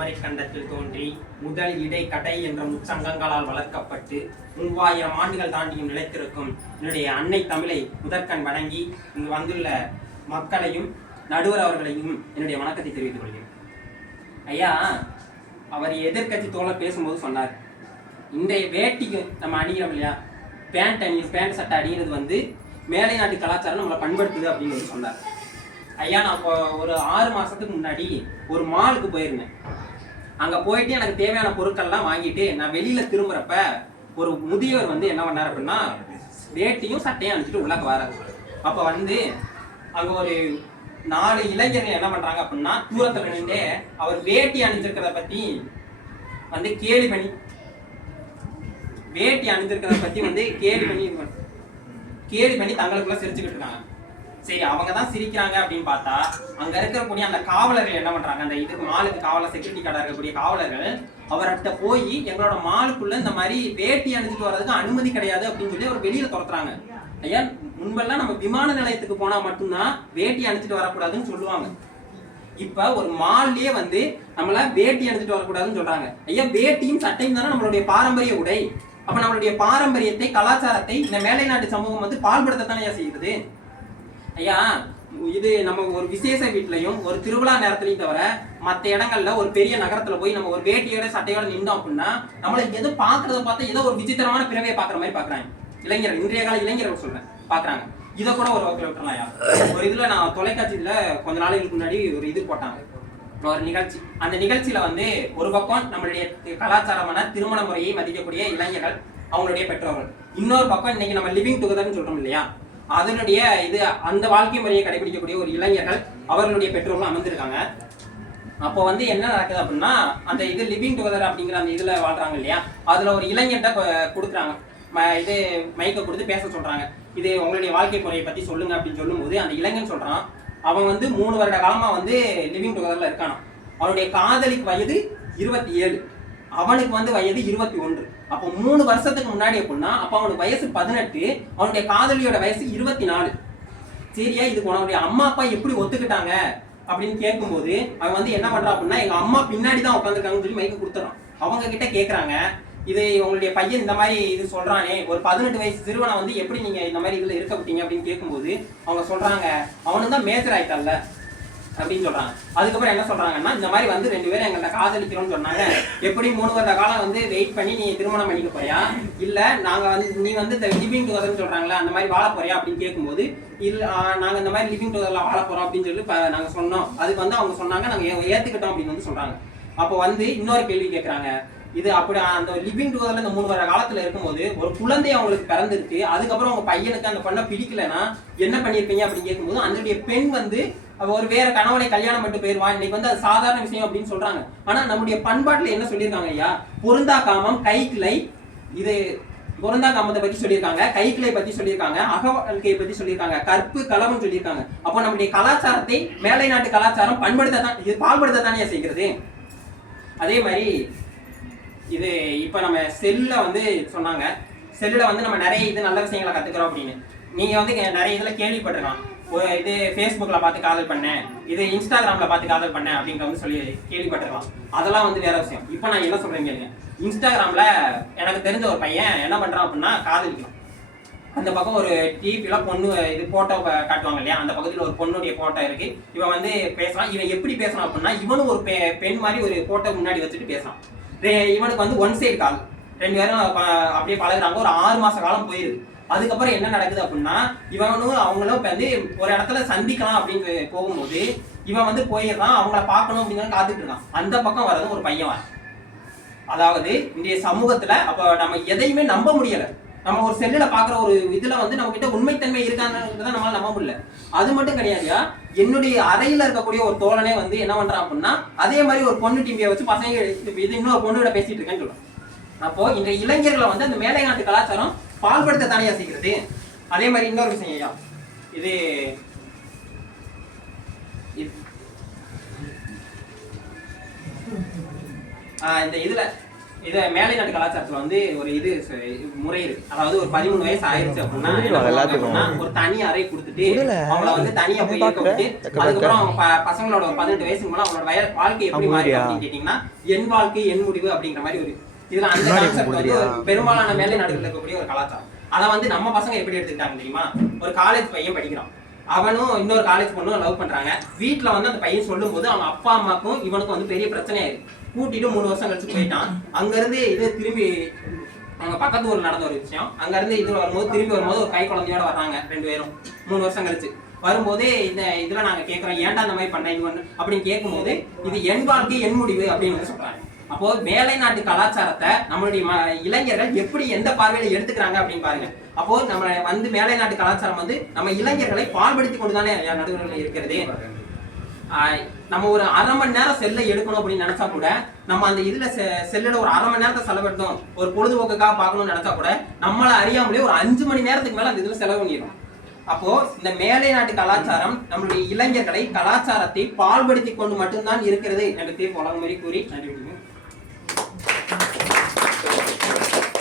குமரி கண்டத்தில் தோன்றி முதல் இடை கடை என்ற முச்சங்கங்களால் வளர்க்கப்பட்டு 3000 ஆண்டுகள் தாண்டியும் நிலைத்திருக்கும் என்னுடைய அன்னை தமிழை முதற்கண் வணங்கி இங்கு வந்துள்ள மக்களையும் நடுவர் அவர்களையும் என்னுடைய வணக்கத்தை தெரிவித்துக் கொள்கிறேன். ஐயா, அவர் எதிர்கட்சி தோழர் பேசும்போது சொன்னார், இன்றைய வேட்டிக்கு நம்ம அணிகிறோம் இல்லையா, பேண்ட் சட்டை அணிகிறது வந்து மேலை நாட்டு கலாச்சாரம் நம்மளை பண்படுத்துது அப்படின்னு சொன்னார். ஐயா, நான் இப்போ ஒரு 6 மாசத்துக்கு முன்னாடி ஒரு மாலுக்கு போயிருந்தேன். அங்க போயிட்டு எனக்கு தேவையான பொருட்கள்லாம் வாங்கிட்டு நான் வெளியில திரும்புறப்ப ஒரு முதியவர் வந்து என்ன பண்ணார் அப்படின்னா வேட்டியும் சட்டையும் அணிச்சிட்டு உள்ளக்க வராரு. அப்ப வந்து அங்க ஒரு 4 இளைஞர்கள் என்ன பண்றாங்க அப்படின்னா தூரத்துல நின்று அவர் வேட்டி அணிஞ்சிருக்கிறத பத்தி வந்து கேலி பண்ணி தங்களுக்குள்ள சிரிச்சுக்கிட்டு இருக்காங்க. சரி, அவங்க தான் சிரிக்கிறாங்க அப்படின்னு பார்த்தா அங்க இருக்கக்கூடிய அந்த காவலர்கள் என்ன பண்றாங்க, அந்த இதுக்கு மாலுக்கு காவலர் செக்யூரிட்டி கார்டா இருக்கக்கூடிய காவலர்கள் அவர்கிட்ட போய் எங்களோட மாலுக்குள்ள இந்த மாதிரி வேட்டி அணிஞ்சிட்டு வர்றதுக்கு அனுமதி கிடையாது அப்படின்னு சொல்லி அவர் வெளியில துரத்துறாங்க. ஐயா, முன்பெல்லாம் நம்ம விமான நிலையத்துக்கு போனா மட்டும்தான் வேட்டி அணிஞ்சிட்டு வரக்கூடாதுன்னு சொல்லுவாங்க. இப்ப ஒரு மால்லயே வந்து நம்மள வேட்டி அணிஞ்சிட்டு வரக்கூடாதுன்னு சொல்றாங்க. ஐயா, வேட்டியும் சட்டையும் தானே நம்மளுடைய பாரம்பரிய உடை. அப்ப நம்மளுடைய பாரம்பரியத்தை கலாச்சாரத்தை இந்த மேலை நாட்டு சமூகம் வந்து பால்படுத்தத்தானே ஐயா செய்யுது. ஐயா, இது நம்ம ஒரு விசேஷ வீட்லயும் ஒரு திருவிழா நேரத்திலையும் தவிர மற்ற இடங்கள்ல ஒரு பெரிய நகரத்துல போய் நம்ம ஒரு வேட்டியோட சட்டையோட நின்றோம் அப்படின்னா நம்மள எதோ பாக்குறத பார்த்தா ஏதோ ஒரு விசித்திரமான பிறவையை பாக்குற மாதிரி பாக்குறாங்க இளைஞர்கள். இன்றைய கால இளைஞர்கள் சொல்றேன் பாக்குறாங்க. இதை கூட ஒரு வகையில் விட்டுறலாம். ஒரு இதுல நான் தொலைக்காட்சியில கொஞ்ச நாளைக்கு முன்னாடி ஒரு இது போட்டாங்க, ஒரு நிகழ்ச்சி. அந்த நிகழ்ச்சியில வந்து ஒரு பக்கம் நம்மளுடைய கலாச்சாரமான திருமண முறையை மதிக்கக்கூடிய இளைஞர்கள், அவங்களுடைய பெற்றோர்கள், இன்னொரு பக்கம் இன்னைக்கு நம்ம லிவிங் டுகெதர்னு சொல்றோம் இல்லையா, அதனுடைய இது அந்த வாழ்க்கை முறையை கடைபிடிக்கக்கூடிய ஒரு இளைஞர்கள் அவர்களுடைய பெற்றோர்கள் அமர்ந்திருக்காங்க. அப்போ வந்து என்ன நடக்குது அப்படின்னா அந்த இது லிவிங் டுகெதர் அப்படிங்கிற அந்த இதுல வாழ்றாங்க இல்லையா, அதுல ஒரு இளைஞர்கிட்ட கொடுக்குறாங்க இது மைக்கை கொடுத்து பேச சொல்றாங்க. இது உங்களுடைய வாழ்க்கை முறையை பத்தி சொல்லுங்க அப்படின்னு சொல்லும்போது அந்த இளைஞன் சொல்றான், அவன் வந்து 3 வருட காலமா வந்து லிவிங் டுகெதர்ல இருக்கானா. அவனுடைய காதலிக்கு வயது 27, அவனுக்கு வந்து வயது 21. அப்போ 3 வருஷத்துக்கு முன்னாடி அப்படின்னா அப்ப அவனுக்கு வயசு 18, அவனுடைய காதலியோட வயசு 24. சரியா, இதுக்கு உன்னுடைய அம்மா அப்பா எப்படி ஒத்துக்கிட்டாங்க அப்படின்னு கேட்கும்போது அவன் வந்து என்ன பண்றான் அப்படின்னா எங்க அம்மா பின்னாடி தான் உட்காந்துருக்காங்கன்னு சொல்லி மைக்கு கொடுத்துறான். அவங்க கிட்ட கேட்கறாங்க, இது உங்களுடைய பையன் இந்த மாதிரி இது சொல்றானே, ஒரு 18 வயசு சிறுவனை வந்து எப்படி நீங்க இந்த மாதிரி இதுல இருக்க விட்டீங்க அப்படின்னு கேட்கும்போது அவங்க சொல்றாங்க, அவனு தான் மேஜர் ஆயிட்டான்ல அப்படின்னு சொல்றாங்க. அதுக்கப்புறம் என்ன சொல்றாங்கன்னா, இந்த மாதிரி வந்து 2 பேரும் எங்கள்கிட்ட காதலிக்கிறோம்னு சொன்னாங்க, எப்படி 3 வருட காலம் வந்து வெயிட் பண்ணி நீ திருமணம் பண்ணிக்க போறியா, இல்ல நாங்க வந்து நீ வந்து லிவிங் டுகெதர்னு சொல்றாங்களா அந்த மாதிரி வாழ போறியா அப்படின்னு கேட்கும்போது, இல்ல நாங்க இந்த மாதிரி லிவிங் டுகெதர்ல வாழ போறோம் அப்படின்னு சொல்லி நாங்க சொன்னோம். அதுக்கு வந்து அவங்க சொன்னாங்க நாங்க ஏத்துக்கிட்டோம் அப்படின்னு வந்து சொல்றாங்க. அப்போ வந்து இன்னொரு கேள்வி கேட்கறாங்க, இது அப்படி அந்த லிவிங் டுகெதர்ல இந்த 3 வருட காலத்துல இருக்கும்போது ஒரு குழந்தை அவங்களுக்கு பிறந்திருக்கு, அதுக்கப்புறம் உங்க பையனுக்கு அந்த பொண்ணை பிடிக்கலன்னா என்ன பண்ணிருப்பீங்க அப்படின்னு கேட்கும்போது அந்த பெண் வந்து ஒரு வேற கணவனை கல்யாணம் பண்ணிட்டு போயிருவான், இன்னைக்கு வந்து அது சாதாரண விஷயம் அப்படின்னு சொல்றாங்க. ஆனா நம்முடைய பண்பாட்டுல என்ன சொல்லியிருக்காங்க ஐயா, பொருந்தா காமம் கைக்கிளை, இது பொருந்தா காமத்தை பத்தி சொல்லியிருக்காங்க, கைக்கிளை பத்தி சொல்லியிருக்காங்க, அகவாழ்க்கையை பத்தி சொல்லியிருக்காங்க, கற்பு களவும் சொல்லியிருக்காங்க. அப்போ நம்முடைய கலாச்சாரத்தை மேலை நாட்டு கலாச்சாரம் பண்படுத்தத்தான் இது பால்படுத்தத்தானே செய்கிறது. அதே மாதிரி இது இப்ப நம்ம செல்ல வந்து சொன்னாங்க, செல்லுல வந்து நம்ம நிறைய இது நல்ல விஷயங்களை கத்துக்கிறோம் அப்படின்னு. நீங்க வந்து நிறைய இதுல கேள்விப்பட்டிருக்கலாம், இது ஃபேஸ்புக்ல பார்த்து காதல் பண்ணேன், இது இன்ஸ்டாகிராம்ல பார்த்து காதல் பண்ணேன் அப்படிங்கிற வந்து சொல்லி கேள்விப்பட்டிருக்கலாம். அதெல்லாம் வந்து வேற விஷயம். இப்போ நான் என்ன சொல்றேன் கேளுங்க, இன்ஸ்டாகிராம்ல எனக்கு தெரிஞ்ச ஒரு பையன் என்ன பண்றான் அப்படின்னா காதலிக்கலாம். அந்த பக்கம் ஒரு டிவில பொண்ணு இது போட்டோ காட்டுவாங்க இல்லையா, அந்த பக்கத்துல ஒரு பொண்ணுடைய போட்டோ இருக்கு. இவன் வந்து பேசுறான். இவன் எப்படி பேசுறான் அப்படின்னா இவனும் ஒரு பெண் மாதிரி ஒரு போட்டோ முன்னாடி வச்சுட்டு பேசுறான். இவனுக்கு வந்து ஒன் சைடு கால், 2 பேரும் அப்படியே பழகுறாங்க. ஒரு 6 மாச காலம் போயிருது. அதுக்கப்புறம் என்ன நடக்குது அப்படின்னா இவனும் அவங்களும் வந்து ஒரு இடத்துல சந்திக்கலாம் அப்படின்னு போகும்போது இவன் வந்து போயிடுறான். அவங்கள பார்க்கணும் அப்படின்னு காத்துட்டு இருக்கான். அந்த பக்கம் வர்றது ஒரு பையன். அதாவது இன்றைய சமூகத்துல அப்ப நம்ம எதையுமே நம்ப முடியல. நம்ம ஒரு செல்லுல பாக்குற ஒரு இதுல வந்து நம்ம கிட்ட உண்மைத்தன்மை இருக்கான்றத நம்மளால நம்ப முடியல. அது மட்டும் கிடையாதுயா, என்னுடைய அறையில இருக்கக்கூடிய ஒரு தோழனே வந்து என்ன பண்றான் அப்படின்னா அதே மாதிரி ஒரு பொண்ணு டிவியை வச்சு பசங்க இது இன்னொரு பொண்ணு பேசிட்டு இருக்கேன்னு சொல்லுவான். அப்போ இன்றைய இளைஞர்களை வந்து அந்த மேலை நாட்டு கலாச்சாரம் பால்படுத்த தானே செய்கிறது. அதே மாதிரி இன்னொரு விஷயம் ஐயா, இது இந்த இதுல இத மேலை நாட்டு கலாச்சாரத்துல வந்து ஒரு முறை இருக்கு. அதாவது ஒரு 13 வயசு ஆயிருச்சு அப்படின்னா ஒரு தனி அறை கொடுத்துட்டு அவங்கள வந்து தனியா போய் இருக்க விட்டு அதுக்கப்புறம் அவங்க பசங்களோட ஒரு 18 வயசுக்கு மேல அவங்களோட வாழ்க்கை எப்படி மாறி அப்படின்னு கேட்டீங்கன்னா என் வாழ்க்கை என் முடிவு அப்படிங்கிற மாதிரி ஒரு இதுல அந்த கான்செப்ட் வந்து பெரும்பாலான மேலை நாடுகள்ல இருக்கக்கூடிய ஒரு கலாச்சாரம். அதை வந்து நம்ம பசங்க எப்படி எடுத்துக்கிட்டாங்க தெரியுமா? ஒரு காலேஜ் பையன் படிக்கிறான், அவனும் இன்னொரு காலேஜ் பொண்ணும் லவ் பண்றாங்க. வீட்டுல வந்து அந்த பையன் சொல்லும் போது அவங்க அப்பா அம்மாக்கும் இவனுக்கும் வந்து பெரிய பிரச்சனையாயிருக்கு. கூட்டிட்டு 3 வருஷம் கழிச்சு போயிட்டான். அங்க இருந்து இது திரும்பி அவங்க பக்கத்து ஊர்ல நடந்த ஒரு விஷயம். அங்க இருந்து இதுல வரும்போது திரும்பி வரும்போது ஒரு கை குழந்தையோட வர்றாங்க 2 பேரும் 3 வருஷம் கழிச்சு வரும்போதே இந்த இதுல நாங்க கேட்கறோம் ஏன்டா அந்த மாதிரி பண்ண இது அப்படின்னு கேட்கும்போது இது என் வாழ்க்கை என் முடிவு அப்படின்னு சொல்றாங்க. அப்போ மேலை நாட்டு கலாச்சாரத்தை நம்மளுடைய இளைஞர்கள் எப்படி எந்த பார்வையில எடுத்துக்கிறாங்க அப்படின்னு பாருங்க. அப்போ நம்ம வந்து மேலை நாட்டு கலாச்சாரம் வந்து நம்ம இளைஞர்களை பால்படுத்தி கொண்டுதானே நடுவர்கள் இருக்கிறது. நம்ம ஒரு 1/2 மணி நேரம் செல்லை எடுக்கணும் அப்படின்னு நினைச்சா கூட நம்ம அந்த இதுல செல்லுல ஒரு 1/2 மணி நேரத்தை செலவிடணும், ஒரு பொழுதுபோக்குக்காக பார்க்கணும்னு நினைச்சா கூட நம்மள அறியாமலே ஒரு 5 மணி நேரத்துக்கு மேல அந்த இதுல செலவு பண்ணிடும். அப்போ இந்த மேலை நாட்டு கலாச்சாரம் நம்மளுடைய இளைஞர்களை கலாச்சாரத்தை பால்படுத்தி கொண்டு மட்டும்தான் இருக்கிறது என்று தீர்ப்பு வழங்கும் மாதிரி கூறி நன்றி.